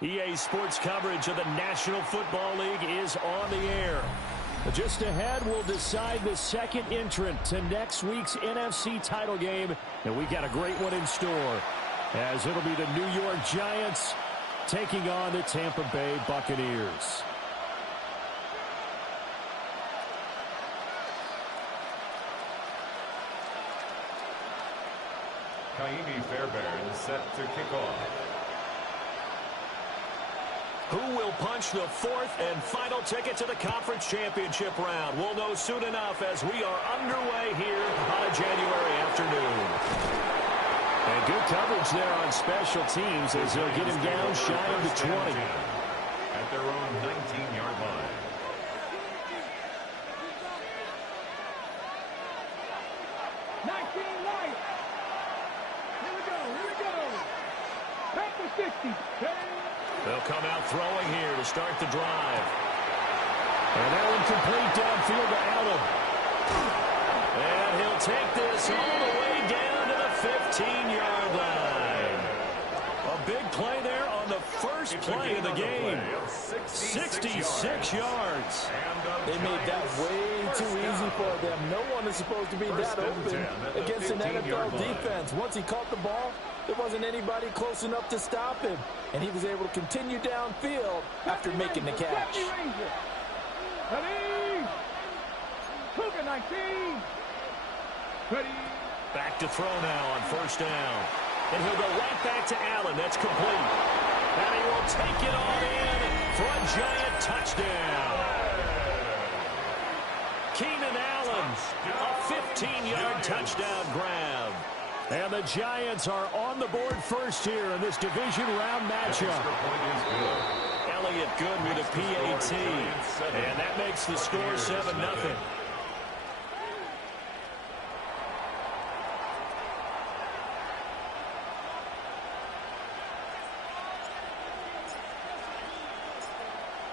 EA Sports coverage of the National Football League is on the air. Just ahead, we'll decide the second entrant to next week's NFC title game. And we got a great one in store, as it'll be the New York Giants taking on the Tampa Bay Buccaneers. Kaimi Fairbairn set to kick off. Who will punch the fourth and final ticket to the conference championship round? We'll know soon enough as we are underway here on a January afternoon. And good coverage there on special teams as they'll get him down shy of the 20. At their own 19-yard line. They'll come out throwing here to start the drive. And that one complete downfield to Allen. And he'll take this all the way down to the 15-yard line. A big play there on the first play of the game. 66 yards. They made that way too easy for them. No one is supposed to be that open against an NFL defense. Once he caught the ball, there wasn't anybody close enough to stop him. And he was able to continue downfield after making the catch. Back to throw now on first down. And he'll go right back to Allen. That's complete. And he will take it on in for a Giant touchdown. Keenan Allen, a 15-yard touchdown grab. And the Giants are on the board first here in this division round matchup. Elliott good with a PAT. And that makes the score 7-0.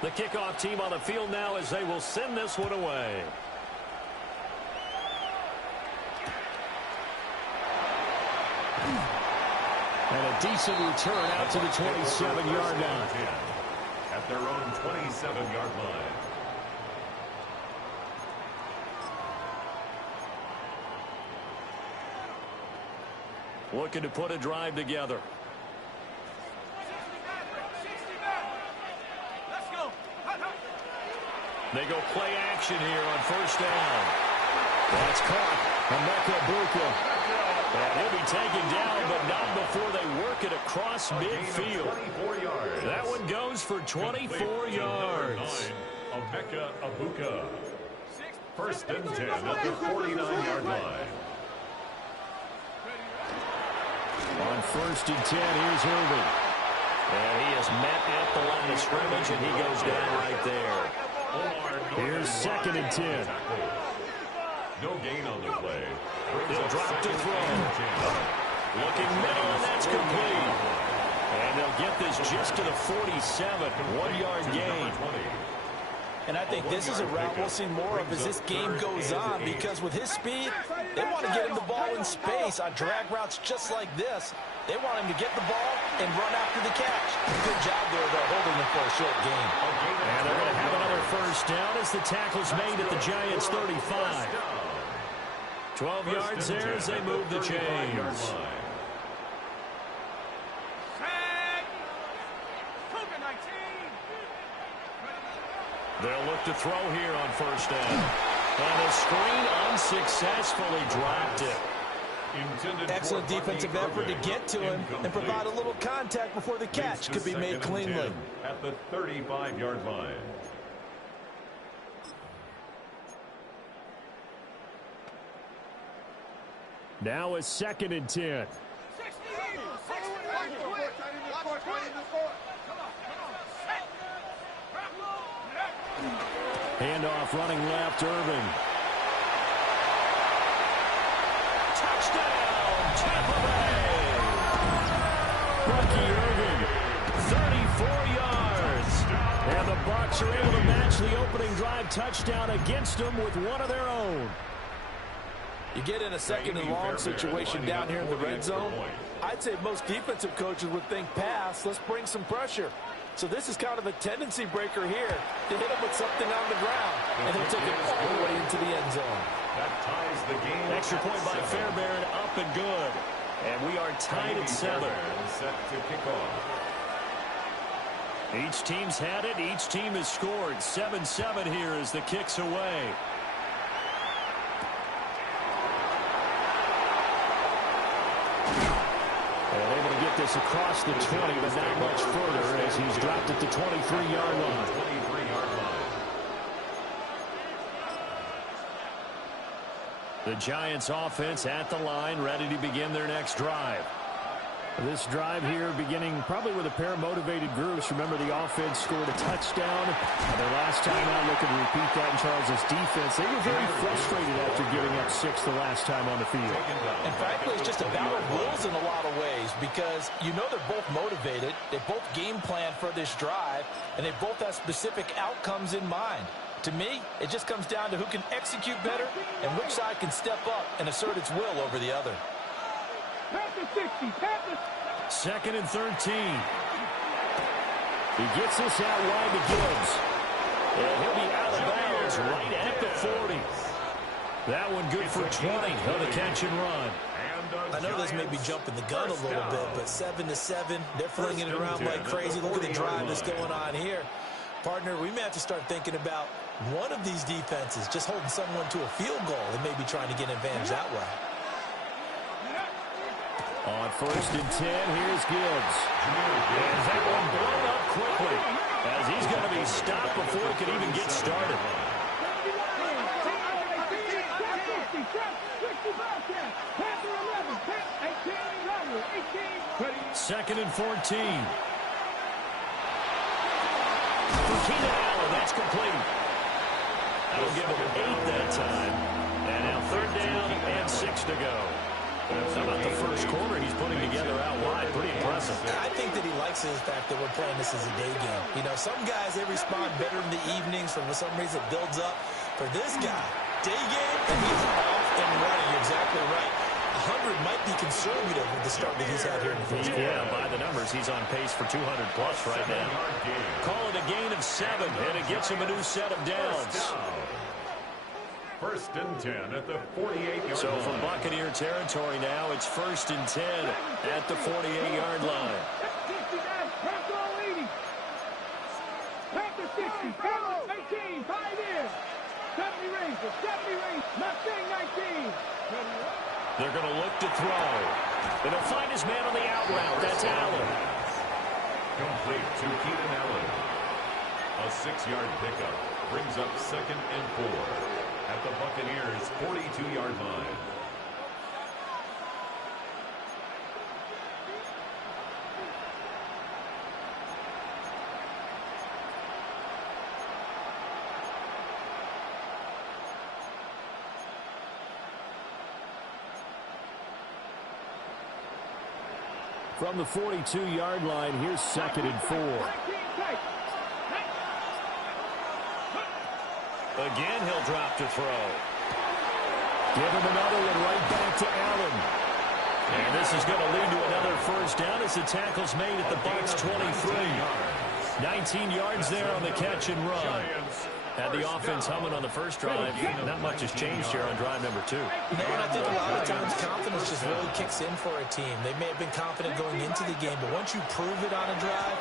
The kickoff team on the field now as they will send this one away. And a decent return out to the 27-yard line. At their own 27-yard line. Looking to put a drive together. They go play action here on first down. That's caught. Emeka. And he'll be taken down, but not before they work it across midfield. That one goes for 24 yards. Emeka Egbuka. First and 10 at the 49-yard line. On first and 10, here's Irving. And he is met at the line of scrimmage, and he goes down right there. Here's second and 10. No gain on the play. They'll drop to throw. Looking middle, and that's complete. And they'll get this just to the 47. 1-yard gain. And I think this is a route we'll see more of as this game goes on, because with his speed, they want to get him the ball in space on drag routes just like this. They want him to get the ball and run after the catch. Good job there, though, holding him for a short gain. And they're going to have another first down as the tackle's made at the Giants' 35. 12 yards there as they move the chains. They'll look to throw here on first down. And the screen unsuccessfully dropped it. Excellent defensive effort to get to him and provide a little contact before the catch could be made cleanly. At the 35-yard line. Now is second and 10. Handoff running left, Irving. Touchdown, Tampa Bay! Bucky Irving, 34 yards. And the Bucs are able to match the opening drive touchdown against them with one of their own. You get in a second and long situation down here in the red zone, I'd say most defensive coaches would think pass. Let's bring some pressure. So this is kind of a tendency breaker here to hit him with something on the ground. And he'll take it all the way into the end zone. That ties the game. Extra point by Fairbairn, up and good. And we are tied at 7. Set to kick off. Each team's had it. Each team has scored. 7-7 here as the kick's away. And able to get this across the 20, but not much further as he's dropped at the 23-yard line. 23-yard line. The Giants offense at the line, ready to begin their next drive. This drive here beginning probably with a pair of motivated groups. Remember, the offense scored a touchdown. Their last time out, looking to repeat that in Charles' defense. They were very frustrated after giving up 6 the last time on the field. And frankly, it's just a battle of wills in a lot of ways because you know they're both motivated. They both game plan for this drive, and they both have specific outcomes in mind. To me, it just comes down to who can execute better and which side can step up and assert its will over the other. 2nd and 13. He gets this out wide to Gibbs. And he'll be out of bounds right at the 40. That one good for 20. He'll the catch and run. I know this may be jumping the gun a little bit, but 7-7, they're flinging it around like crazy. Look at the drive that's going on here. Partner, we may have to start thinking about one of these defenses just holding someone to a field goal and maybe trying to get an advantage that way. On 1st and 10, here's Gibbs. And that one blown up quickly as he's going to be stopped before it can even get started. 2nd and 14. For Keenan Allen, that's complete. That'll give him 8 that time. And now 3rd down and 6 to go. How about the first quarter he's putting together out wide? Pretty impressive. I think that he likes the fact that we're playing this as a day game. You know, some guys, they respond better in the evenings. For some reason, it builds up. For this guy, day game, and he's off and running. You're exactly right. 100 might be conservative with the start that he's had here in the first quarter. Yeah, by the numbers, he's on pace for 200-plus right now. Call it a gain of 7, and it gets him a new set of downs. 1st and 10 at the 48-yard line. So from Buccaneer territory now, it's 1st and 10 at the 48-yard line. They're going to look to throw. And he'll find his man on the out route. That's Allen. Complete to Keenan Allen. A 6-yard pickup brings up 2nd and 4 at the Buccaneers' 42-yard line. From the 42-yard line, here's 2nd and 4. Again, he'll drop to throw. Give him another one right back to Allen. And this is going to lead to another first down as the tackle's made at the Bucs' 23. 19 yards there on the catch and run. Had the offense humming on the first drive. Not much has changed here on drive number 2. No, and I think a lot of times confidence just really kicks in for a team. They may have been confident going into the game, but once you prove it on a drive,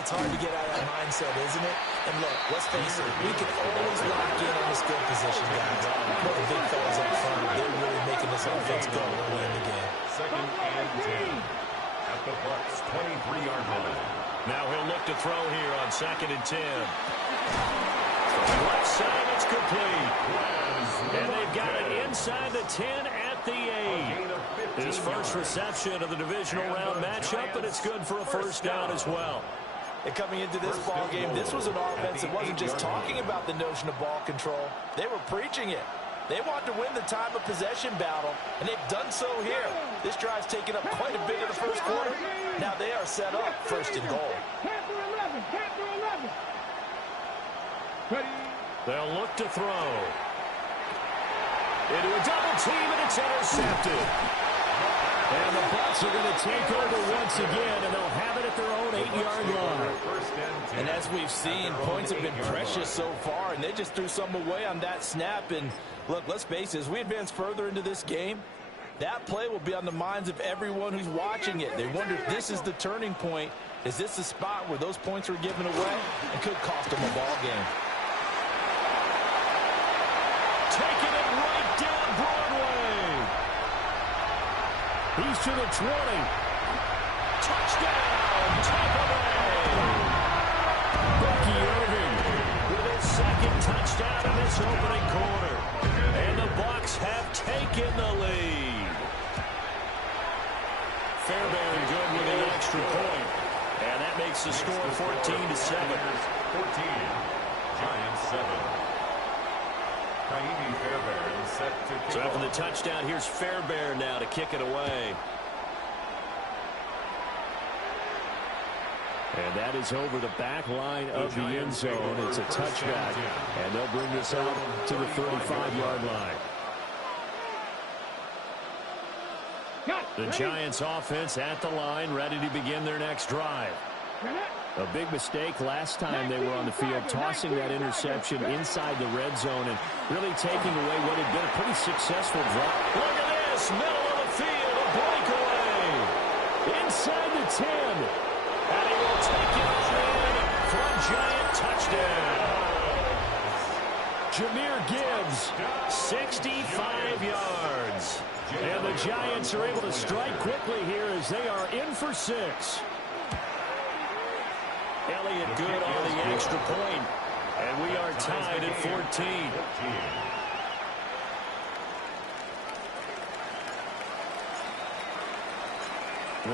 it's hard to get out of that mindset, isn't it? And look, let's face it, we can always lock in on the skill position, guys. But the big fellas up front, they're really making this offense go early in the game. 2nd and 10 at the Bucs' 23-yard line. Now he'll look to throw here on 2nd and 10. Left side, it's complete. And they've got it inside the 10 at the 8. His first reception of the divisional round matchup, and it's good for a first down as well. And coming into this ball game, this was an offense that wasn't just talking about the notion of ball control. They were preaching it. They want to win the time of possession battle, and they've done so here. This drive's taken up quite a bit of the first quarter. Now they are set up 1st and goal. They'll look to throw. Into a double team, and it's intercepted. And And the Bucs are going to take over once again, and they'll have it at their own 8-yard line. And as we've seen, points have been precious so far, and they just threw some away on that snap. And look, let's face it, as we advance further into this game, that play will be on the minds of everyone who's watching it. They wonder if this is the turning point. Is this the spot where those points are given away? It could cost them a ball game. Taking it right down Broadway. He's to the 20. Touchdown, Tampa Bay. Bucky Irving with his second touchdown in this opening quarter. And the Bucs have taken the lead. Fairbairn good with an extra point. And that makes the score 14-7. 14. Giants 7. Fairbairn set to kick So after the off. touchdown, here's Fairbairn now to kick it away. And that is over the back line of the end zone. It's a touchback, and they'll bring this out to the 35-yard line. The Giants offense at the line, ready to begin their next drive. A big mistake last time they were on the field, tossing that interception inside the red zone and really taking away what had been a pretty successful drive. Look at this, middle of the field, a breakaway. Inside the 10. And he will take it in for a Giant touchdown. Jahmyr Gibbs, 65 yards. And the Giants are able to strike quickly here as they are in for 6. Elliott good on the extra point. And we are tied at 14.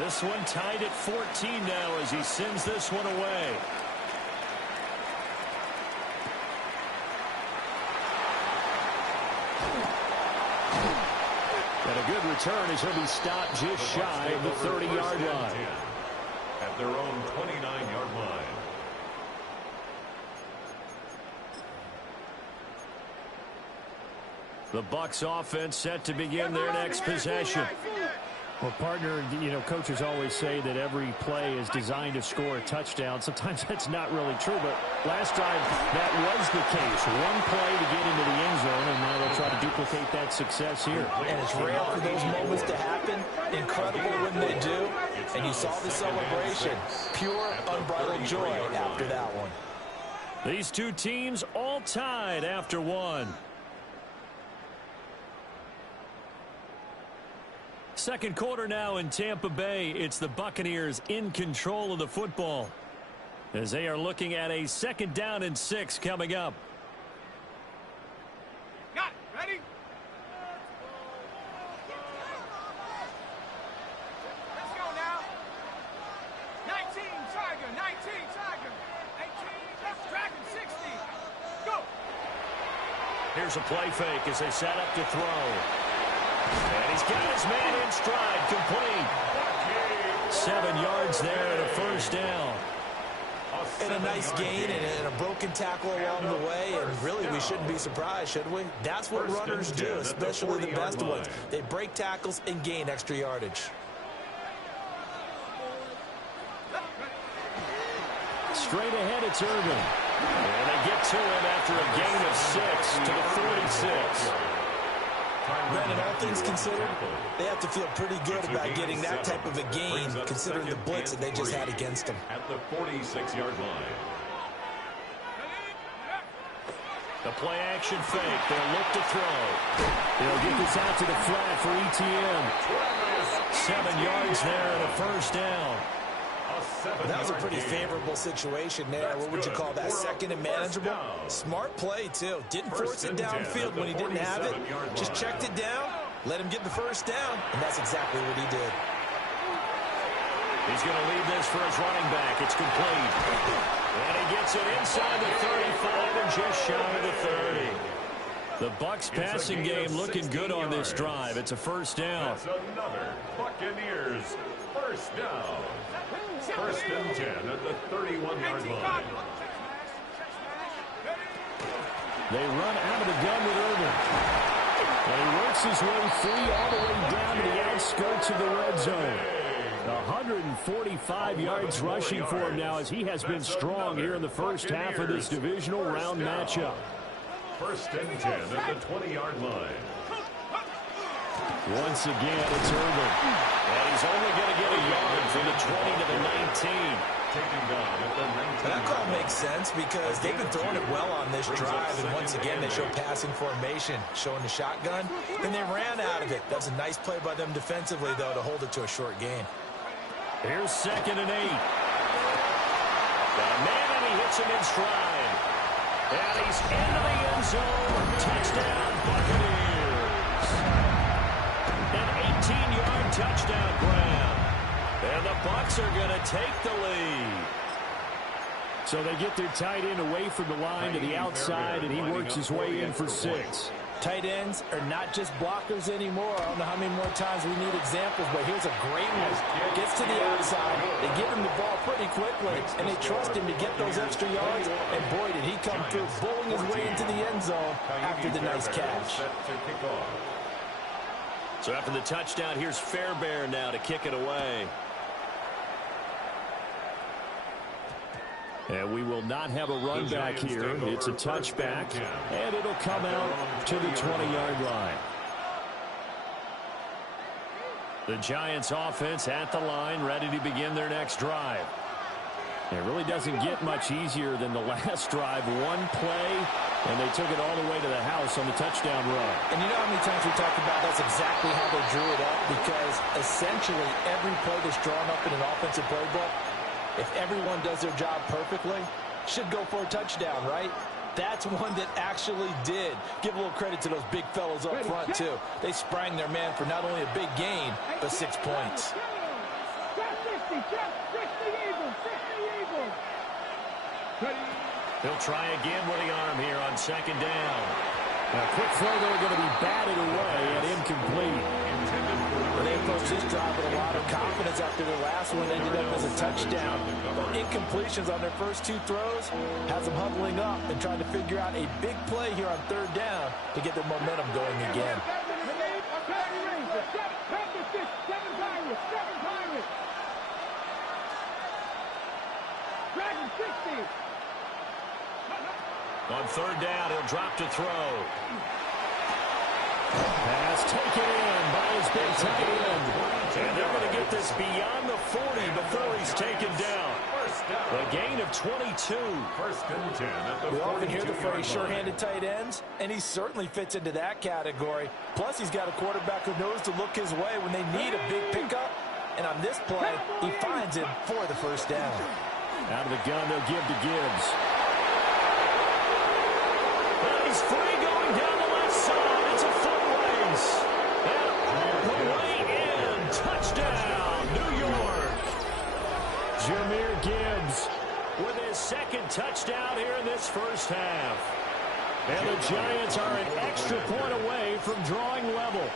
This one tied at 14 now as he sends this one away. And a good return as he'll be stopped just shy of the 30-yard line. At their own 29-yard line. The Bucs offense set to begin their next possession. Well, partner, you know, coaches always say that every play is designed to score a touchdown. Sometimes that's not really true, but last drive that was the case. One play to get into the end zone, and now they'll try to duplicate that success here. And it's rare for those moments to happen. Incredible when they do. And you saw the celebration. Pure, unbridled joy after that one. These two teams all tied after one. Second quarter now in Tampa Bay. It's the Buccaneers in control of the football as they are looking at a 2nd down and 6 coming up. Got it. Ready? Let's go now. 19, Tiger. 19, Tiger. 18, Dragon 60. Go. Here's a play fake as they set up to throw. And he's got his man in stride, complete. 7 yards there and a 1st down. And a nice gain and a broken tackle along the way. And really, we shouldn't be surprised, should we? That's what runners do, especially the best ones. They break tackles and gain extra yardage. Straight ahead, it's Irvin. And they get to him after a gain of 6 to the 46. Brandon, all things considered, they have to feel pretty good about getting that type of a gain, considering the blitz that they just had against them. At the 46-yard line. The play action fake. They'll look to throw. They'll get this out to the flat for ETN. 7 yards there and a 1st down. That was a pretty favorable situation there. What would you call that? 2nd and manageable? Smart play, too. Didn't force it downfield when he didn't have it. Just checked it down, let him get the 1st down, and that's exactly what he did. He's going to leave this for his running back. It's complete. And he gets it inside the 35 and just shy of the 30. The Bucs passing game looking good on this drive. It's a 1st down. That's another Buccaneers 1st down. 1st and 10 at the 31-yard line. They run out of the gun with Irvin. And he works his way free all the way down to the outskirts of the red zone. 145 yards rushing for him now, as he has been strong here in the first half of this divisional round matchup. First and 10 at the 20-yard line. Once again, it's Irvin. And he's only going to get a yard from the 20 to the 19. Taking down at the 19. That call makes sense because they've been throwing it well on this drive. And once again, they show passing formation, showing the shotgun. And they ran out of it. That's a nice play by them defensively, though, to hold it to a short gain. Here's 2nd and 8. Got a man, and he hits him in stride. And he's into the end zone. Touchdown, Buccaneers. An 18-yard touchdown grab. And the Bucs are going to take the lead. So they get their tight end away from the line to the outside, and he works his way in for 6. Tight ends are not just blockers anymore. I don't know how many more times we need examples, but here's a great one. Gets to the outside. They give him the ball pretty quickly, and they trust him to get those extra yards. And boy, did he come through, bowling his way into the end zone after the nice catch. So after the touchdown, here's Fairbairn now to kick it away. And we will not have a run back here. It's a touchback, and it'll come out to the 20-yard line. The Giants offense at the line, ready to begin their next drive. It really doesn't get much easier than the last drive. One play, and they took it all the way to the house on the touchdown run. And you know how many times we talked about that's exactly how they drew it up? Because essentially every play that's drawn up in an offensive playbook, if everyone does their job perfectly, should go for a touchdown, right? That's one that actually did. Give a little credit to those big fellows up front, too. They sprang their man for not only a big gain, but 6 points. He'll try again with the arm here on 2nd down. A quick throw, they're going to be batted away and incomplete. They approached this drive with a lot of confidence after their last one ended up as a touchdown. But incompletions on their first 2 throws has them huddling up and trying to figure out a big play here on 3rd down to get their momentum going again. On 3rd down, he'll drop to throw. Pass taken in by his big tight end. And they're going to get this beyond the 40 before he's taken down. A gain of 22. First and 10 at the We often hear the 42-yard phrase line. sure-handed tight ends, and he certainly fits into that category. Plus, he's got a quarterback who knows to look his way when they need a big pickup. And on this play, he finds him for the 1st down. Out of the gun, they'll give to Gibbs. And he's free going down the left side. It's a foot race. And the way in. Touchdown, New York. Jahmyr Gibbs with his 2nd touchdown here in this first half. And the Giants are an extra point away from drawing level.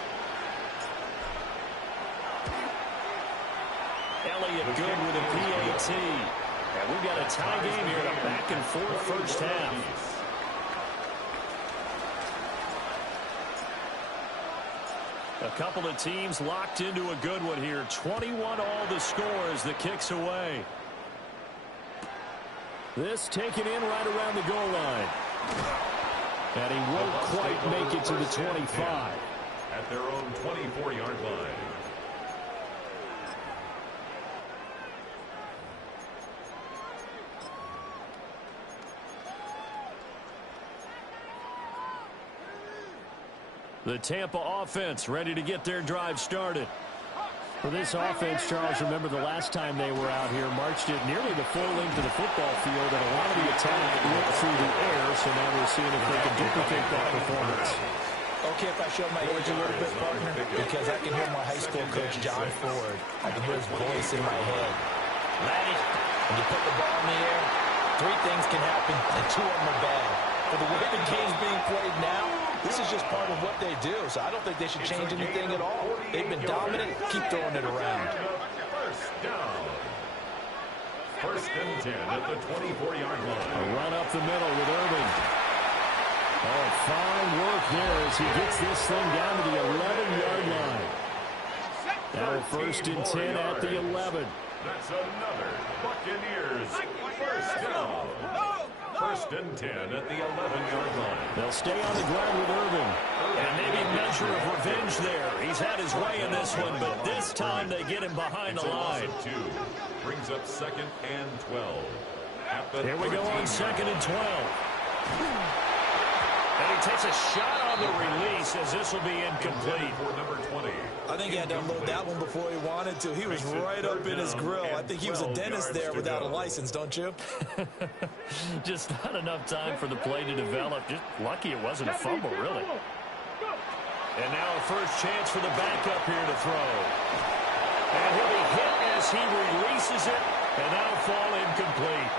Elliott good with a PAT. And we've got a tie game here in a back-and-forth first half. A couple of teams locked into a good one here. 21 all the scores. The kicks away. This taken in right around the goal line. And he won't quite make it to the 25. At their own 24-yard line. The Tampa offense ready to get their drive started. For this offense, Charles, remember the last time they were out here, marched it nearly the full length of the football field, and a lot of the attack went through the air, so now we're seeing if they can duplicate that performance. Okay, if I show my age a little bit, partner, because I can hear my high school coach, John Ford. I can hear his voice in my head. Laddie, when you put the ball in the air, 3 things can happen, and 2 of them are bad. For the way the game's being played now, this is just part of what they do, so I don't think they should change anything at all. They've been dominant. Keep throwing it around. First down. First and 10 at the 24-yard line. A run up the middle with Irving. Oh, fine work there as he gets this thing down to the 11-yard line. Now 1st and 10 at the 11. That's another Buccaneers first down. 1st and 10 at the 11-yard line. They'll stay on the ground with Irvin. And maybe a measure of revenge there. He's had his way in this one, but this time they get him behind the line. 2 brings up 2nd and 12. Here we go on 2nd and 12. And he takes a shot on the release as this will be incomplete. For number 20. I think he had to unload that one before he wanted to. He was right up in his grill. I think he was a dentist there without a license, don't you? Just not enough time for the play to develop. Just lucky it wasn't a fumble, really. And now a first chance for the backup here to throw. And he'll be hit as he releases it, and that'll fall incomplete.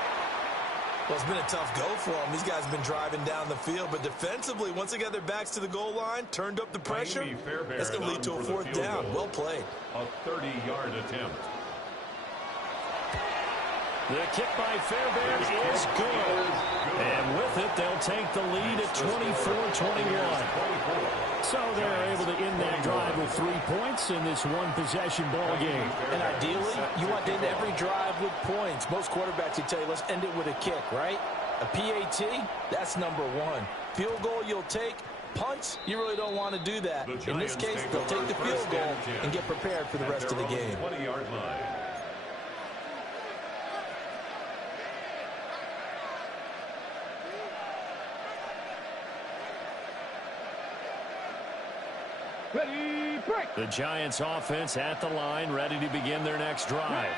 Well, it's been a tough go for them. These guys have been driving down the field, but defensively, once they got their backs to the goal line, turned up the pressure, that's going to lead to a 4th down. Well played. A 30-yard attempt. The kick by Fairbairn is good. And with it, they'll take the lead at 24-21. So they're able to end that drive with 3 points in this one-possession ball game. And ideally, you want to end every drive with points. Most quarterbacks would tell you, let's end it with a kick, right? A PAT, that's number 1. Field goal you'll take. Punts, you really don't want to do that. In this case, they'll take the field goal and get prepared for the rest of the game. 20-yard line. Ready, break. The Giants offense at the line, ready to begin their next drive.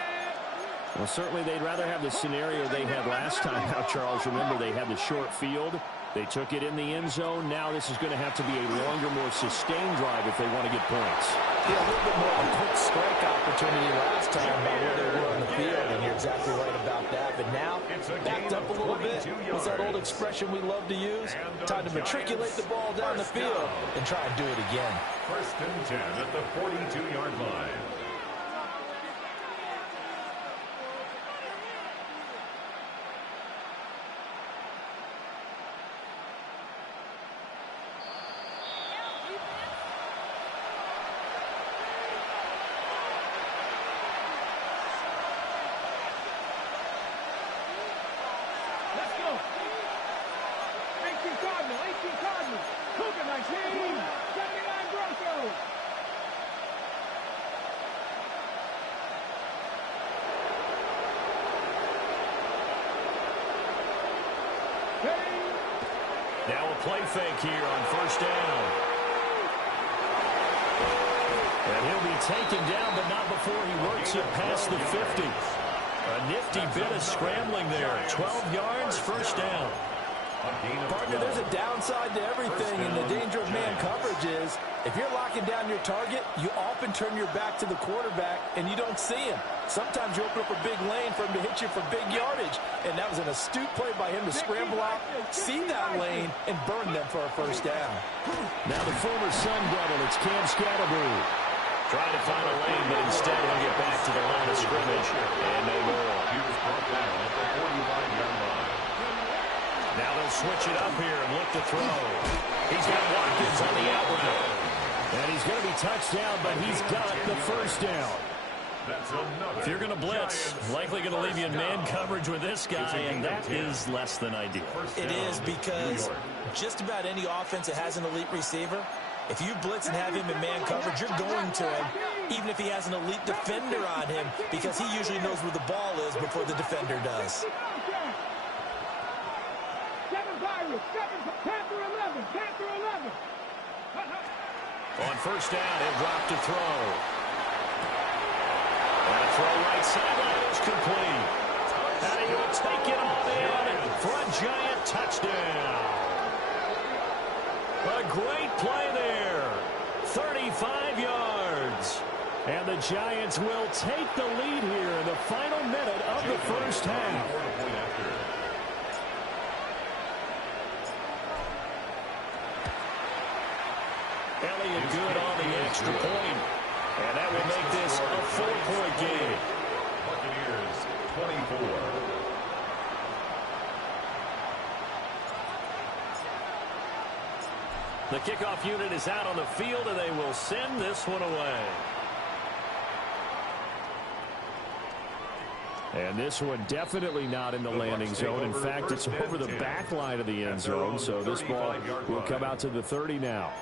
Well, certainly they'd rather have the scenario they had last time out, Charles. Remember, they had the short field. They took it in the end zone. Now this is going to have to be a longer, more sustained drive if they want to get points. Yeah, a little bit more of a quick strike opportunity last time by where they were on the field, and you're exactly right about that. But now, backed up a little bit. What's that old expression we love to use? Time to matriculate the ball down the field and try and do it again. 1st and 10 at the 42-yard line. Let's go. 18 Cardinals. Cougar 19. 79 Broncos. Now a play fake here on 1st down. And he'll be taken down, but not before he works it past the 50. A nifty bit of scrambling there. 12 yards, 1st down. Partner, there's a downside to everything, and the danger of man coverage is if you're locking down your target, you often turn your back to the quarterback, and you don't see him. Sometimes you open up a big lane for him to hit you for big yardage, and that was an astute play by him to scramble out, see that lane, and burn them for a 1st down. Now the former Sun Devil, it's Cam Scatterboo. Trying to find a lane, but instead he'll get back to the line of scrimmage, and no more. He was brought down at the 45-yard line. Now they'll switch it up here and look to throw. He's got Watkins on the out route. And he's going to be touched down, but he's got the 1st down. That's another. If you're going to blitz, likely going to leave you in man coverage with this guy, and that is less than ideal. It is, because just about any offense that has an elite receiver, if you blitz and have him in man coverage, you're going to him, even if he has an elite defender on him, because he usually knows where the ball is before the defender does. 7 Pirates, 7 Panther 11, Panther 11. On 1st down, he'll drop to throw. And a throw right sideline is complete. And he will take it all in for a Giant touchdown. A great play there. 35 yards. And the Giants will take the lead here in the final minute of the 1st half. Elliott good on the extra point. And that will make this a 4-point game. Buccaneers 24. The kickoff unit is out on the field, and they will send this one away. And this one definitely not in the landing zone. In fact, it's over the back line of the end zone, so this ball will come out to the 30 now.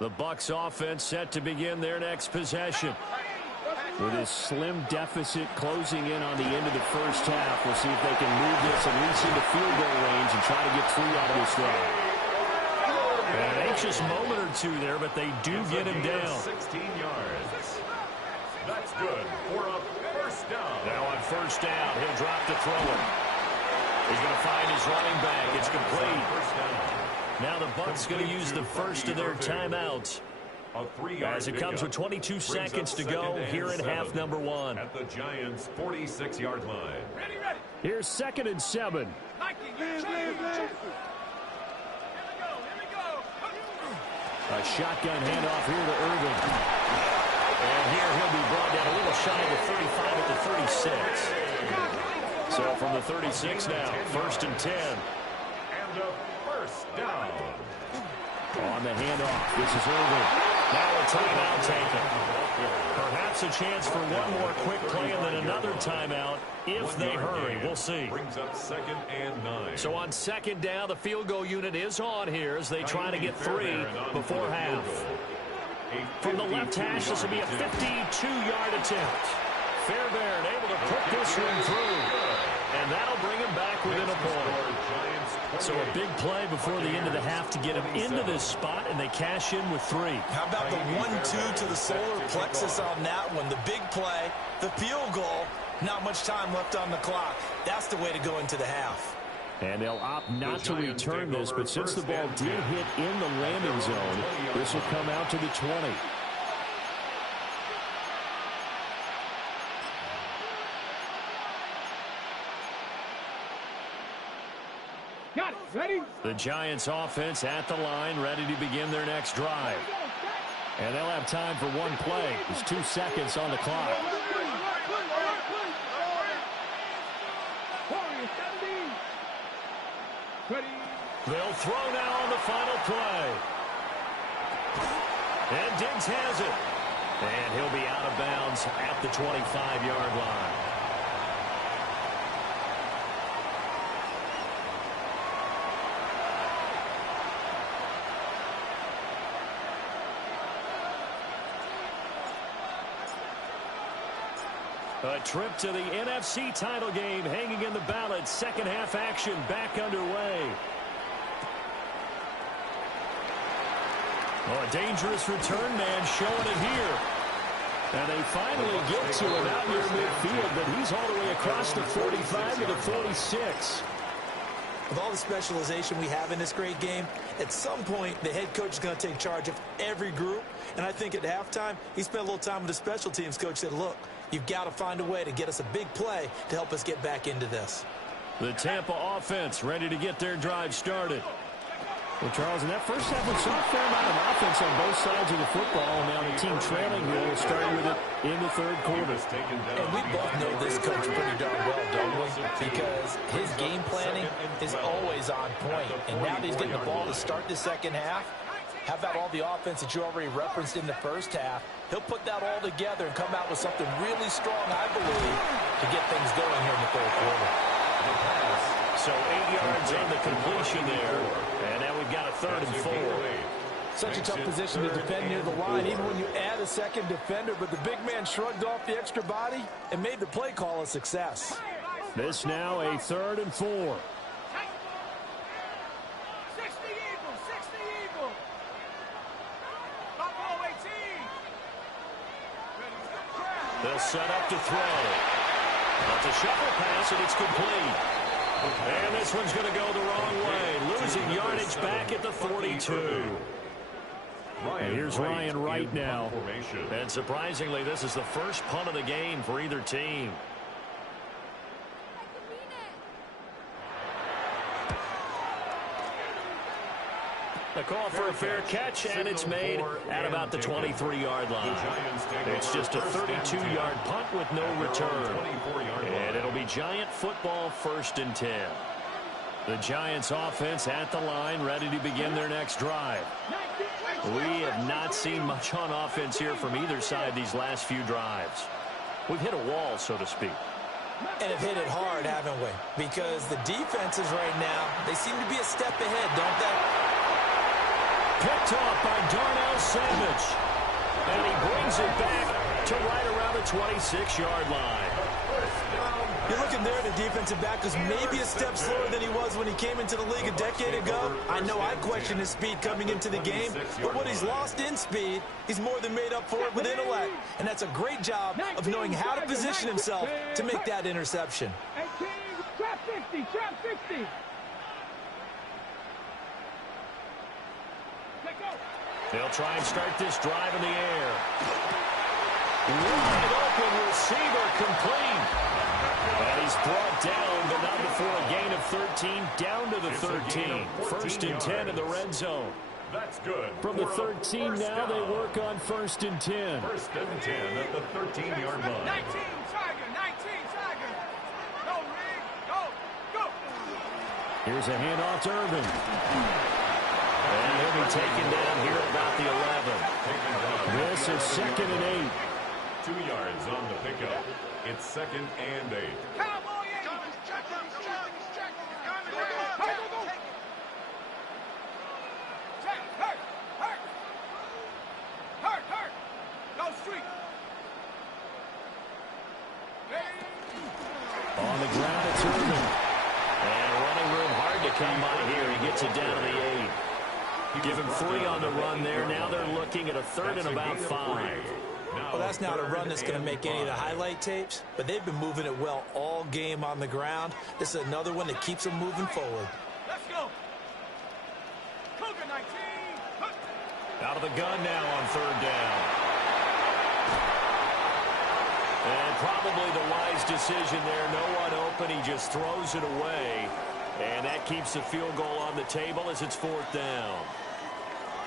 The Bucs offense set to begin their next possession. With this slim deficit closing in on the end of the first half, we'll see if they can move this at least into field goal range and try to get 3 out of this drive. An anxious moment or two there, but they do get him down. 16 yards. That's good for a first down. Now on first down, he'll drop to throw it. He's going to find his running back. It's complete. Now the Bucs going to use the first of their timeouts. As it comes with 22 seconds to go here in half number 1. At the Giants' 46-yard line. Ready. Here's 2nd and 7. A shotgun handoff here to Irvin. And here he'll be brought down a little shy of the 35 at the 36. So from the 36 now, 1st and 10. And a first down. On the handoff, this is Irvin. Now a timeout taken. Perhaps a chance for one more quick play and then another timeout if they hurry. We'll see. Brings up 2nd and 9. So on 2nd down, the field goal unit is on here as they try to get 3 before half. From the left hash, this will be a 52-yard attempt. Fairbairn able to put this one through. And that'll bring him back within a point. So a big play before the end of the half to get him into this spot, and they cash in with 3. How about the 1-2 to the solar plexus on that one? The big play, the field goal, not much time left on the clock. That's the way to go into the half. And they'll opt not to return this, but since the ball did hit in the landing zone, this will come out to the 20. Got it. Ready? The Giants offense at the line, ready to begin their next drive. And they'll have time for one play. There's 2 seconds on the clock. They'll throw now on the final play. And Diggs has it. And he'll be out of bounds at the 25-yard line. A trip to the NFC title game hanging in the balance. Second half action back underway. Oh, a dangerous return man showing it here. And they finally get to him out near midfield, but he's all the way across the 45 to the 46. With all the specialization we have in this great game, at some point the head coach is going to take charge of every group. And I think at halftime, he spent a little time with the special teams coach, said, look, you've got to find a way to get us a big play to help us get back into this. The Tampa offense ready to get their drive started. Well, Charles, in that first half, we saw a fair amount of offense on both sides of the football. Now the team trailing here will start with it in the third quarter. And we both know this coach pretty darn well, don't we? Because his game planning is always on point. And now that he's getting the ball to start the second half, how about all the offense that you already referenced in the first half? He'll put that all together and come out with something really strong, I believe, to get things going here in the third quarter. So 8 yards on the completion there. And now we've got a 3rd and 4. Such a tough position to defend near the line, even when you add a second defender. But the big man shrugged off the extra body and made the play call a success. This now a 3rd and 4. 60 Eagles, 60 Eagles. Buffalo 18. They'll set up to throw. That's a shuffle pass, and it's complete. And this one's going to go the wrong way. Losing yardage back at the 42. And here's Ryan Wright now. And surprisingly, this is the first punt of the game for either team. A call for a fair catch, and it's made at about the 23-yard line. It's just a 32-yard punt with no return. And it'll be Giant football, 1st and 10. The Giants offense at the line, ready to begin their next drive. We have not seen much on offense here from either side these last few drives. We've hit a wall, so to speak. And have hit it hard, haven't we? Because the defenses right now, they seem to be a step ahead, don't they? Picked off by Darnell Savage. And he brings it back to right around the 26-yard line. You're looking there at a defensive back who's maybe a step slower than he was when he came into the league a decade ago. I know I questioned his speed coming into the game, but what he's lost in speed, he's more than made up for it with intellect. And that's a great job of knowing how to position himself to make that interception. 18, trap 60, trap 60. They'll try and start this drive in the air. Wide open receiver complete. And he's brought down, but not before a gain of 13, down to the 13. 1st and 10 in the red zone. That's good. From the 13 now, they work on 1st and 10. 1st and 10 at the 13-yard line. 19, Tiger, 19, Tiger. Go, Rig, go, go. Here's a handoff to Irvin. And he'll be taken down here at about the 11. This is 2nd and 8. 2 yards on the pickup. It's 2nd and 8. Cowboy, hurt. Go street. On the ground, it's Irvin. And running room hard to come by here. He gets it down to the 8. Give him 3 on the run there. Now they're looking at a 3rd and about 5. Well, that's not a run that's going to make any of the highlight tapes, but they've been moving it well all game on the ground. This is another one that keeps them moving forward. Let's go. Cougar 19. Out of the gun now on 3rd down. And probably the wise decision there. No one open. He just throws it away. And that keeps the field goal on the table as it's 4th down.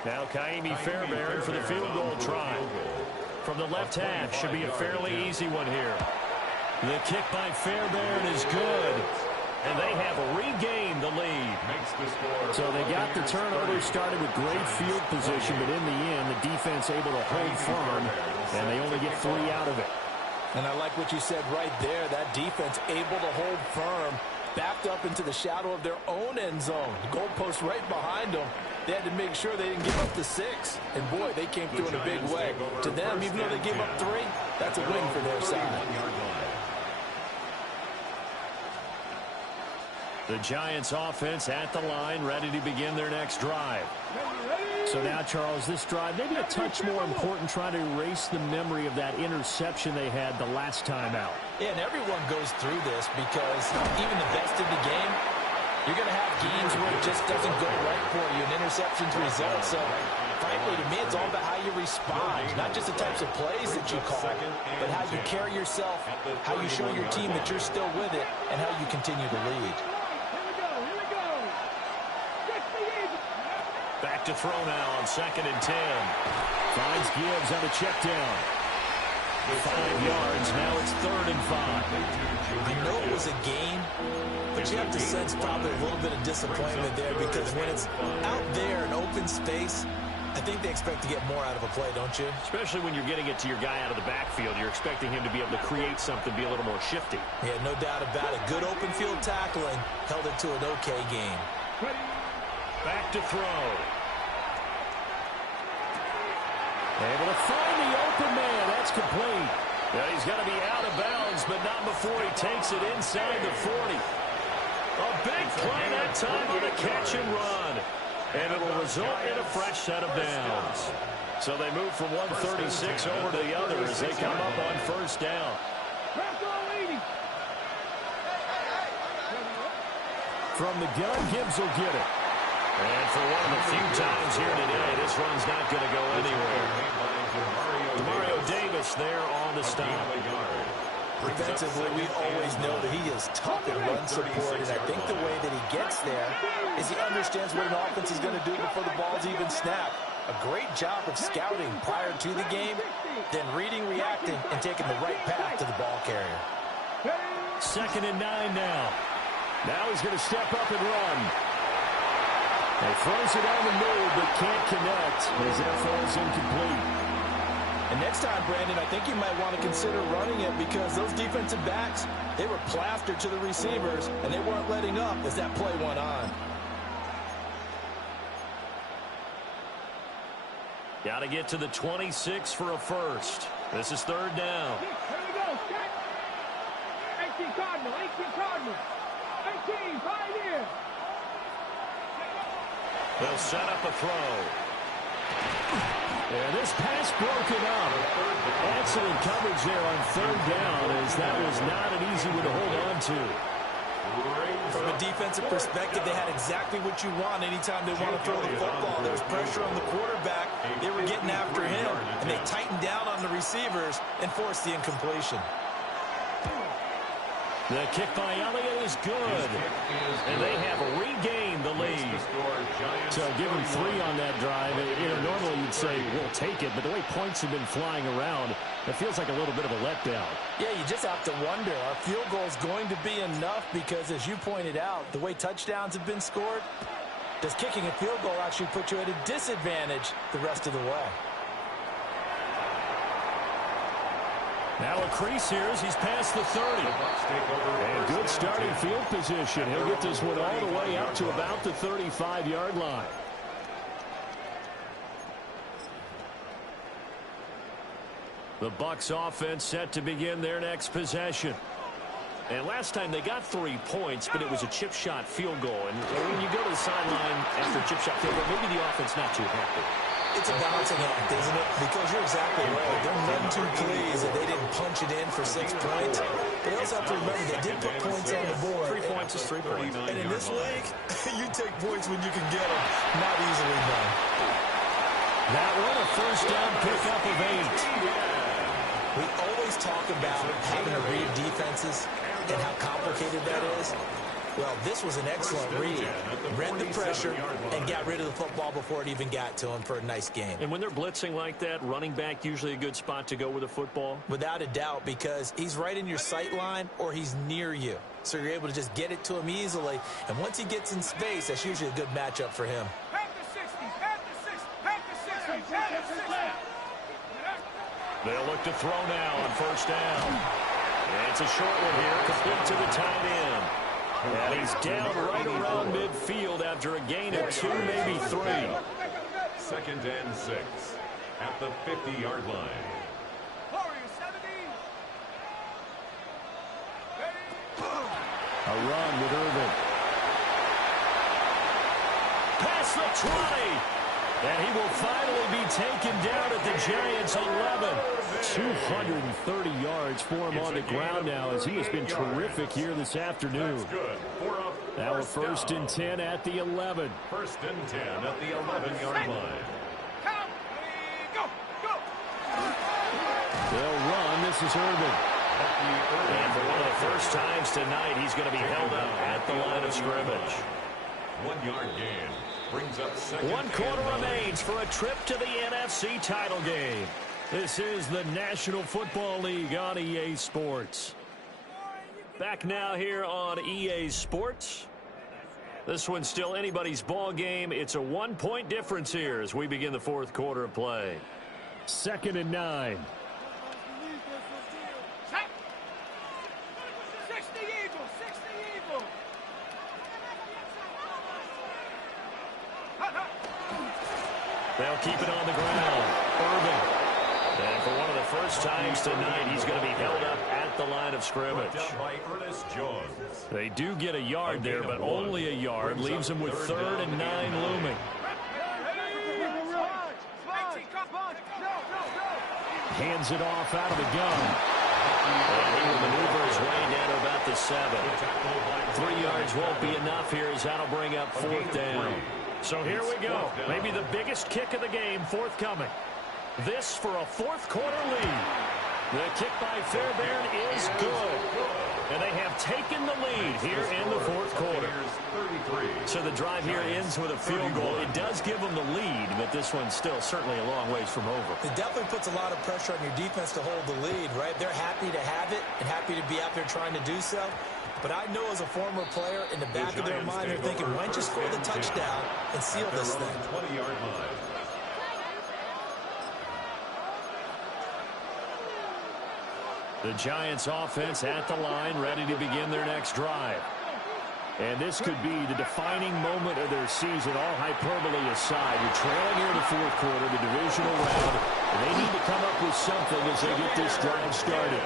Now Kaimi Fairbairn for the field goal try. From the left half, should be a fairly easy one here. The kick by Fairbairn is good. And they have regained the lead. So they got the turnover, started with great field position, but in the end, the defense able to hold firm, and they only get 3 out of it. And I like what you said right there. That defense able to hold firm, backed up into the shadow of their own end zone. The goalpost right behind them. They had to make sure they didn't give up the 6. And, boy, they came through in a big way. To them, even though they gave up 3, that's a win for their side. The Giants offense at the line, ready to begin their next drive. So now, Charles, this drive, maybe a touch more important, trying to erase the memory of that interception they had the last time out. Yeah, and everyone goes through this because even the best in the game, you're going to have games where it just doesn't go right for you, and interceptions result. So, frankly, to me, it's all about how you respond, not just the types of plays that you call, but how you carry yourself, how you show your team that you're still with it, and how you continue to lead. Back to throw now on 2nd and 10. Finds Gibbs on a check down. 5 yards, now it's 3rd and 5. I know it was a game, but you have to sense probably a little bit of disappointment there because when it's out there in open space, I think they expect to get more out of a play, don't you? Especially when you're getting it to your guy out of the backfield. You're expecting him to be able to create something, be a little more shifty. Yeah, no doubt about it. Good open field tackling held it to an okay game. Back to throw. Able to find the open man. That's complete. Yeah, he's got to be out of bounds, but not before he takes it inside the 40. A big play that time on the catch and run. And it will result in a fresh set of downs. So they move from 136 over to the other as they come up on 1st down. From the gun, Gibbs will get it. And for one of the few times here today, this run's not going to go anywhere. Mario Davis there on the stop. Defensively, we always know that he is tough in run support, and I think the way that he gets there is he understands what an offense is going to do before the ball's even snapped. A great job of scouting prior to the game, then reading, reacting, and taking the right path to the ball carrier. 2nd and 9 now. Now he's going to step up and run. He throws it on the move, but can't connect as that falls incomplete. And next time, Brandon, I think you might want to consider running it because those defensive backs, they were plastered to the receivers, and they weren't letting up as that play went on. Got to get to the 26 for a first. This is 3rd down. Here we go, set. 18 Cardinal, 18 Cardinal. 18, Pioneer. They'll set up a throw. And this pass broken up. Excellent coverage there on 3rd down, as that was not an easy one to hold on to. From a defensive perspective, they had exactly what you want anytime they want to throw the football. There was pressure on the quarterback. They were getting after him, and they tightened down on the receivers and forced the incompletion. The kick by Elliott is good, and they have regained the lead. So give him 3 on that drive. Normally you'd say, we'll take it, but the way points have been flying around, it feels like a little bit of a letdown. Yeah, you just have to wonder, are field goals going to be enough? Because as you pointed out, the way touchdowns have been scored, does kicking a field goal actually put you at a disadvantage the rest of the way? Now a crease here as he's past the 30. And good starting field position. He'll get this one all the way up to about the 35-yard line. The Bucs offense set to begin their next possession. And last time they got 3 points, but it was a chip shot field goal. And when you go to the sideline after a chip shot field goal, maybe the offense not too happy. It's a balancing act, isn't it? Because you're exactly right. They're none too pleased that they didn't punch it in for 6 points. But they also have to remember they did put points on the board. 3 points is 3 points. And in this league, you take points when you can get them. Not easily done. That one a first down pickup of 8. We always talk about having to read defenses and how complicated that is. Well, this was an excellent read. Read the pressure and got rid of the football before it even got to him for a nice game. And when they're blitzing like that, running back usually a good spot to go with a football? Without a doubt, because he's right in your sight line or he's near you. So you're able to just get it to him easily. And once he gets in space, that's usually a good matchup for him. Pack the 60, pack the 60, pack the 60, pack the 60. They'll look to throw now on first down. And it's a short one here, complete to the tight end. And he's down right around midfield after a gain of 2, maybe 3. 2nd and 6 at the 50-yard line. Warriors 17. A run with Irvin. Past the 20. And he will finally be taken down at the Giants' 11. 230 yards for him on the ground now as he has been terrific here this afternoon. Now a first and 10 at the 11. 1st and 10 at the 11-yard line. Count. Go, go. They'll run. This is Irvin. And for one of the first times tonight, he's going to be held up at the line of scrimmage. 1-yard gain. Brings up 2nd. 1 quarter remains for a trip to the NFC title game. This is the National Football League on EA Sports. Back now here on EA Sports. This one's still anybody's ball game. It's a 1-point difference here as we begin the 4th quarter of play. 2nd and 9. Set. 60 Eagles, 60 Eagles. They'll keep it on the ground. Irvin. And for one of the first times tonight, he's going to be held up at the line of scrimmage. By Ernest Jones. They do get a yard there, but only a yard. Leaves them with 3rd and 9 looming. Hands it off out of the gun. And he will maneuver his way down to about the 7. 3 yards won't be enough here as that'll bring up 4th down. So here we go. Maybe the biggest kick of the game forthcoming. This for a 4th quarter lead. The kick by Fairbairn is good. And they have taken the lead here in the fourth quarter. So the drive here ends with a field goal. It does give them the lead, but this one's still certainly a long ways from over. It definitely puts a lot of pressure on your defense to hold the lead, right? They're happy to have it and happy to be out there trying to do so. But I know as a former player, in the back of their mind, they're thinking, why don't you score the touchdown and seal this thing? 20-yard line. The Giants offense at the line, ready to begin their next drive. And this could be the defining moment of their season, all hyperbole aside. You're trailing here in the fourth quarter, the divisional round, and they need to come up with something as they get this drive started.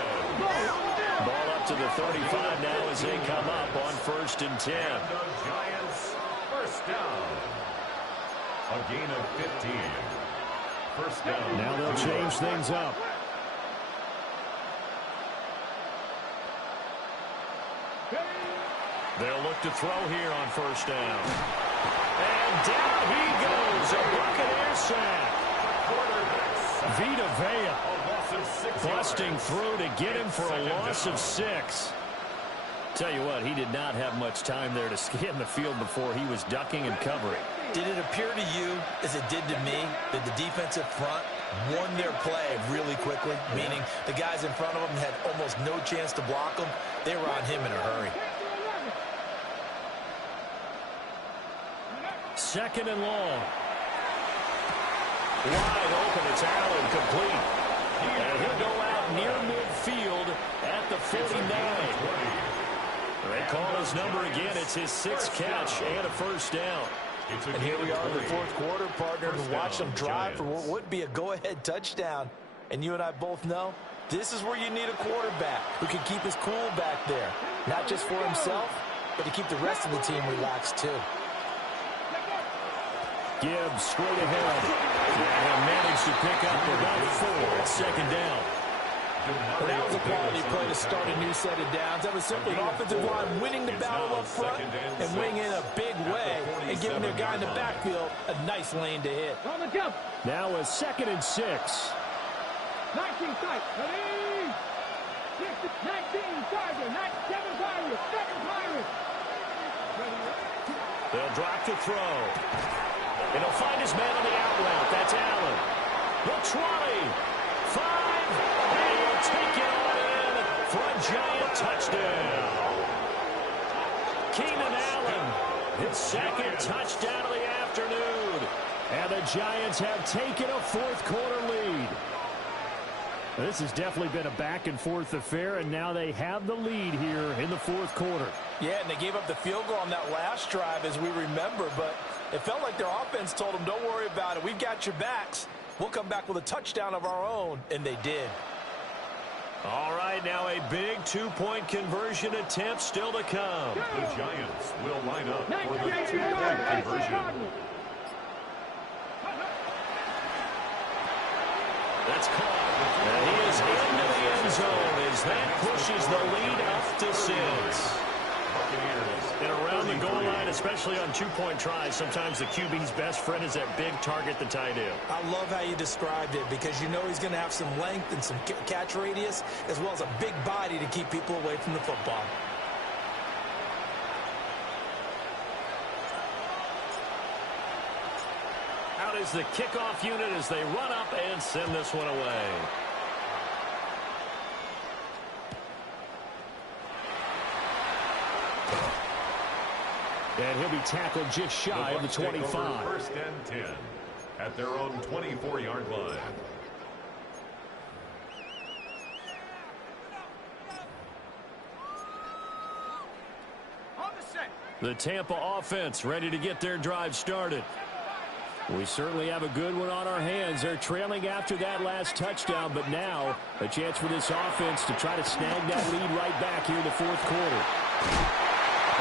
Ball up to the 35 now as they come up on 1st and 10. And the Giants first down. A gain of 15. First down. Now they'll change things up. They'll look to throw here on 1st down. And down he goes. A Buccaneers sack. Vita Vea busting through to get him for a loss of 6. Tell you what, he did not have much time there to scan the field before he was ducking and covering. Did it appear to you, as it did to me, that the defensive front won their play really quickly? Meaning the guys in front of them had almost no chance to block them. They were on him in a hurry. 2nd and long. Wide open, it's Allen, complete. And he'll go out near midfield at the 49. They call his number again. It's his 6th catch and a 1st down. And here we are in the fourth quarter, partner, to watch them drive for what would be a go-ahead touchdown. And you and I both know this is where you need a quarterback who can keep his cool back there. Not just for himself, but to keep the rest of the team relaxed too. Gibbs straight ahead. And managed to pick up about 4 at 2nd down. Well, that was a quality play to start a new set of downs. That was simply an offensive line winning the battle up front and winning in a big way and giving their guy in the backfield a nice lane to hit. On the jump. Now a 2nd and 6. 19 sight. Ready? 19 Tiger. 7 Pirate. 7 Pirate. They'll drop to throw. And he'll find his man on the out route. That's Allen. The 20. 5. And he'll take it on in for a Giant touchdown. Keenan Allen, his 2nd touchdown of the afternoon. And the Giants have taken a fourth quarter lead. This has definitely been a back-and-forth affair, and now they have the lead here in the fourth quarter. Yeah, and they gave up the field goal on that last drive, as we remember, but it felt like their offense told them, don't worry about it. We've got your backs. We'll come back with a touchdown of our own, and they did. All right, now a big 2-point conversion attempt still to come. The Giants will line up for the 2-point conversion. That's caught. And he is into the end zone as that pushes the lead up to 6. And around the goal line, especially on 2-point tries, sometimes the QB's best friend is that big target, the tight end. I love how you described it because you know he's going to have some length and some catch radius as well as a big body to keep people away from the football. Out is the kickoff unit as they run up and send this one away. And he'll be tackled just shy of the 25. 1st and 10 at their own 24-yard line. The Tampa offense ready to get their drive started. We certainly have a good one on our hands. They're trailing after that last touchdown, but now a chance for this offense to try to snag that lead right back here in the fourth quarter.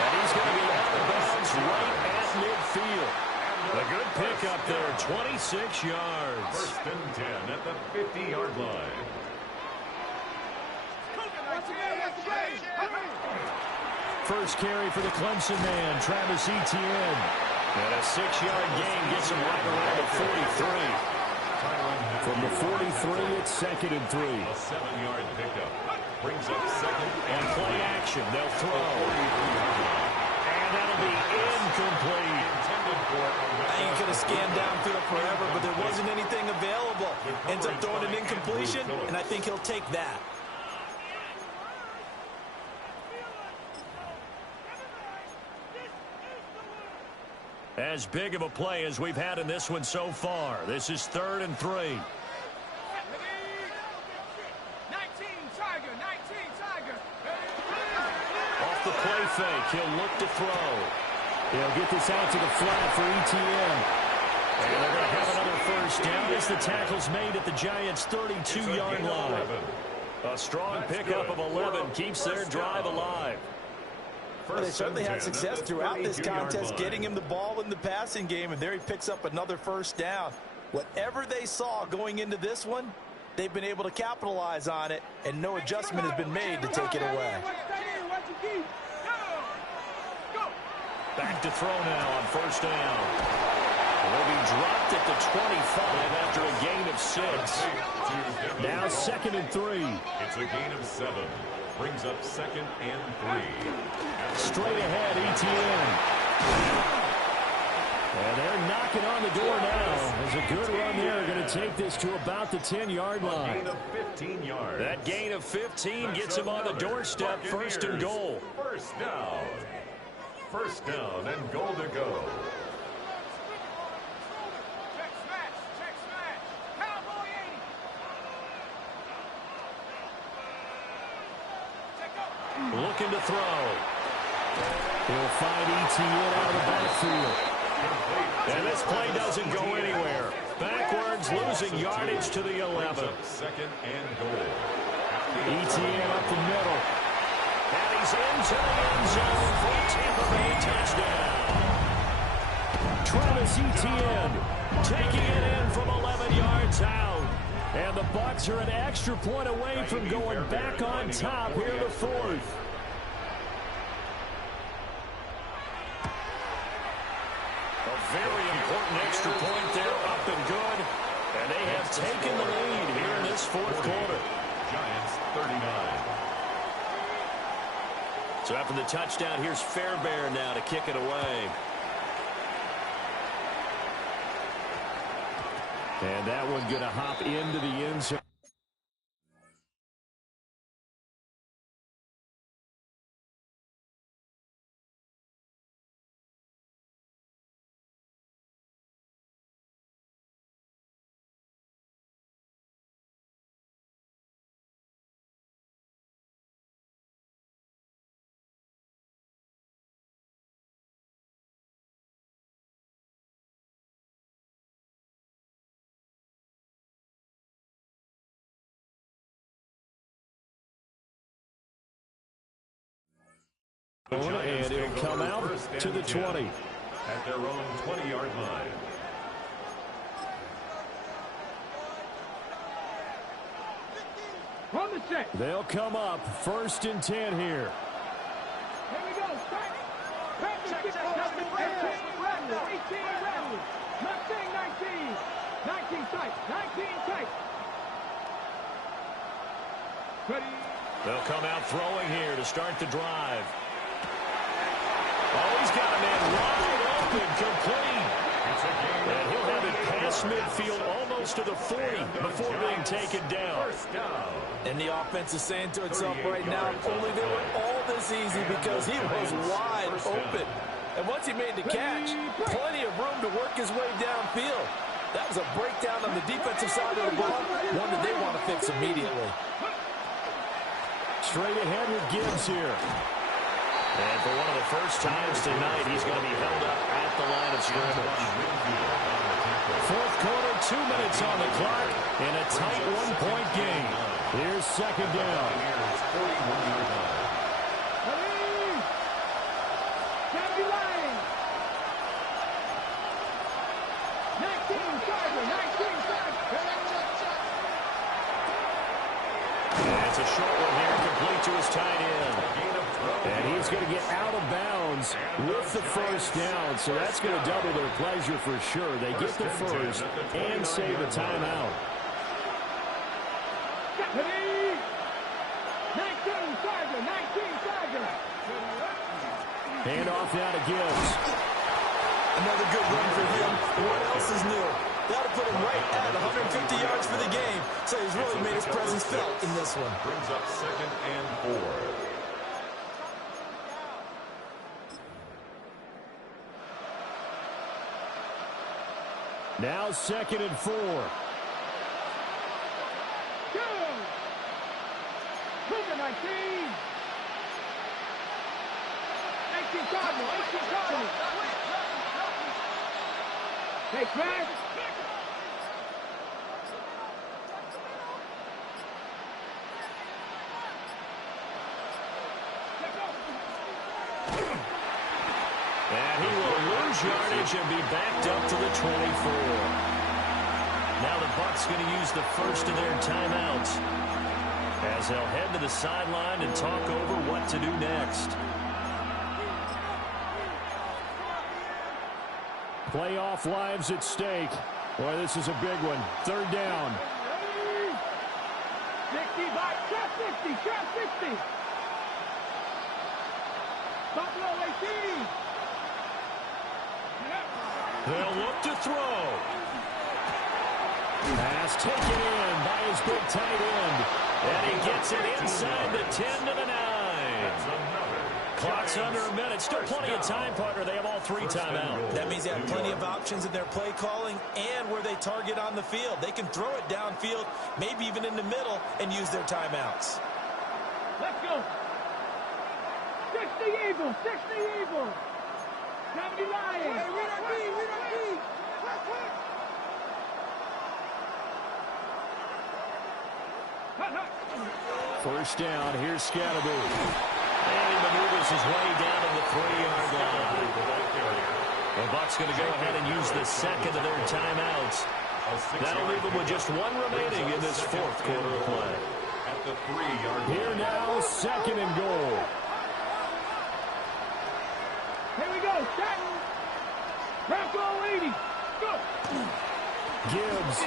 And he's going to be out of bounds right at midfield. A good pickup there, 26 yards. 1st and 10 at the 50-yard line. First carry for the Clemson man, Travis Etienne. And a 6-yard gain gets him right around the 43. From the 43, it's 2nd and 3. A 7-yard pickup brings up second And play action. They'll throw. And that'll be incomplete. I think he could have scanned downfield forever, but there wasn't anything available. Ends up throwing an incompletion, and I think he'll take that. As big of a play as we've had in this one so far. This is 3rd and 3. 19 Tiger, 19 Tiger. Off the play fake, he'll look to throw. He'll get this out to the flat for ETN. And they're going to have another first down as the tackle's made at the Giants' 32-yard line. A strong pickup of 11 keeps their drive alive. They certainly had success throughout this contest getting him the ball in the passing game, and there he picks up another first down. Whatever they saw going into this one, they've been able to capitalize on it, and no adjustment has been made to take it away. Back to throw now on first down. Will be dropped at the 25 after a gain of 6. Now 2nd and 3. It's a gain of 7. Brings up 2nd and 3. Straight ahead, ETN. And they're knocking on the door now. There's a good run there. Going to take this to about the 10-yard line. Gain of 15 yards. That gain of 15 gets him on the doorstep. 1st and goal. First down. First down and goal to go. Check smash. Cowboy 80. Looking to throw. He'll find ETN out of the backfield. And this play doesn't go anywhere. Backwards, losing yardage to the 11. 2nd and goal. ETN up the middle. And he's into the end zone for a Tampa Bay touchdown. Travis Etienne taking it in from 11 yards out. And the Bucs are an extra point away from going back on top here in the 4th. A very important extra point there, up and good. And they have taken the lead here in this 4th quarter. Giants 39. So after the touchdown, here's Fairbairn now to kick it away. And that one going to hop into the end zone. And it'll come out to the 20. At their own 20-yard line. On the set. They'll come up 1st and 10 here. Here we go. Strike. Patrick gets 18 Rattler. 18 Rattler. Not saying 19. 19 tight. 19 tight. Ready. They'll come out throwing here to start the drive. Oh, he's got a man wide open, complete. And he'll have it past midfield almost to the 40 before being taken down. And the offense is saying to itself right now, only they were all this easy because he was wide open. And once he made the catch, plenty of room to work his way downfield. That was a breakdown on the defensive side of the ball, one that they want to fix immediately. Straight ahead with Gibbs here. And for one of the first times tonight, he's going to be held up at the line of scrimmage. 4th quarter, 2 minutes on the clock, in a tight 1-point game. Here's 2nd down. County line. 19 Tiger. 19 Tiger. And it's a short one here, complete to his tight end. And he's going to get out of bounds with the first down, so that's going to double their pleasure for sure. They get the first and save a timeout. Ready? 19, Tiger. 19, Tiger. Hand off now to Gibbs. Another good run for him. What else is new? That'll put him right at 150 yards for the game. So he's really made his presence felt in this one. Brings up 2nd and 4. Now 2nd and 4. Go! Cougar 19. 18 Cardinal. 18 Cardinal. Hey, Craig. And he will lose yardage and be backed up to the 24. Now the Bucs going to use the first of their timeouts as they'll head to the sideline and talk over what to do next. Playoff lives at stake. Boy, this is a big one. 3rd down. 60, back, trap 60, trap 60. Buffalo 18. They'll look to throw. Pass taken in by his big tight end. And he gets it inside the 10 to the 9. Clock's under a minute. Still plenty of time, partner. They have all 3 timeouts. That means they have plenty of options in their play calling and where they target on the field. They can throw it downfield, maybe even in the middle, and use their timeouts. Let's go. 60 Eagles, 60 Eagles. 70 Lions. Hey, read our D, read our D. First down. Here's Scatterby. And he maneuvers his way down to the 3-yard line. The Bucs going to go ahead and use the 2nd of their timeouts. That'll leave them with just 1 remaining in this 4th quarter of play. At the 3-yard line. Here now, 2nd and goal. Here we go, Stanton. Bronco 80. Go. Gibbs.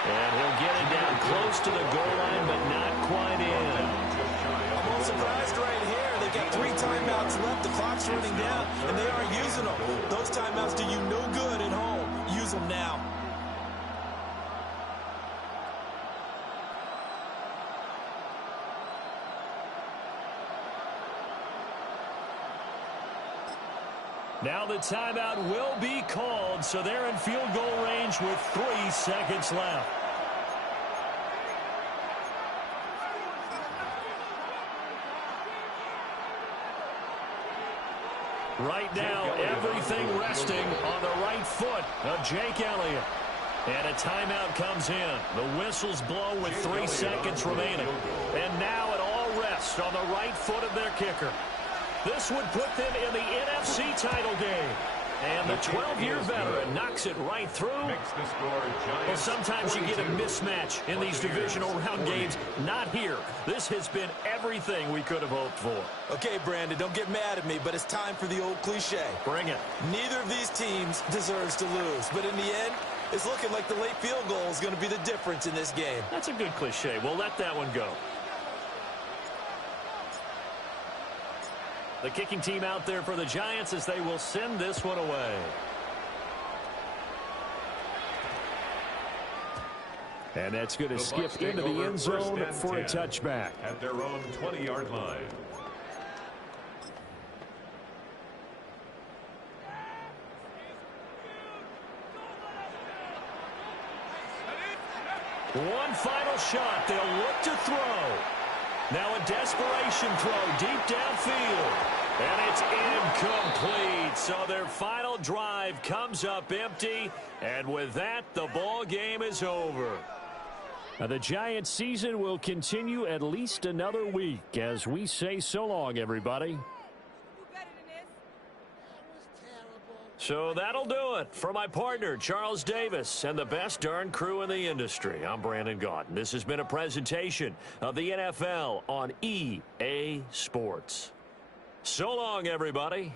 And he'll get it down close to the goal line, but not quite in. I'm a little surprised right here. They've got 3 timeouts left. The clock's running down, and they aren't using them. Those timeouts do you no good at home. Use them now. Now the timeout will be called, so they're in field goal range with 3 seconds left. Right now, everything resting on the right foot of Jake Elliott. And a timeout comes in. The whistles blow with 3 seconds remaining. And now it all rests on the right foot of their kicker. This would put them in the NFC title game. And the 12-year veteran knocks it right through. Well, sometimes you get a mismatch in these divisional round games. Not here. This has been everything we could have hoped for. Okay, Brandon, don't get mad at me, but it's time for the old cliche. Bring it. Neither of these teams deserves to lose. But in the end, it's looking like the late field goal is going to be the difference in this game. That's a good cliche. We'll let that one go. The kicking team out there for the Giants as they will send this one away. And that's going to skip into the end zone for a touchback. At their own 20-yard line. One final shot. They'll look to throw. Now a desperation throw deep downfield. And it's incomplete. So their final drive comes up empty. And with that, the ball game is over. Now the Giants season will continue at least another week as we say so long, everybody. So that'll do it for my partner, Charles Davis, and the best darn crew in the industry. I'm Brandon Gaudin. This has been a presentation of the NFL on EA Sports. So long, everybody.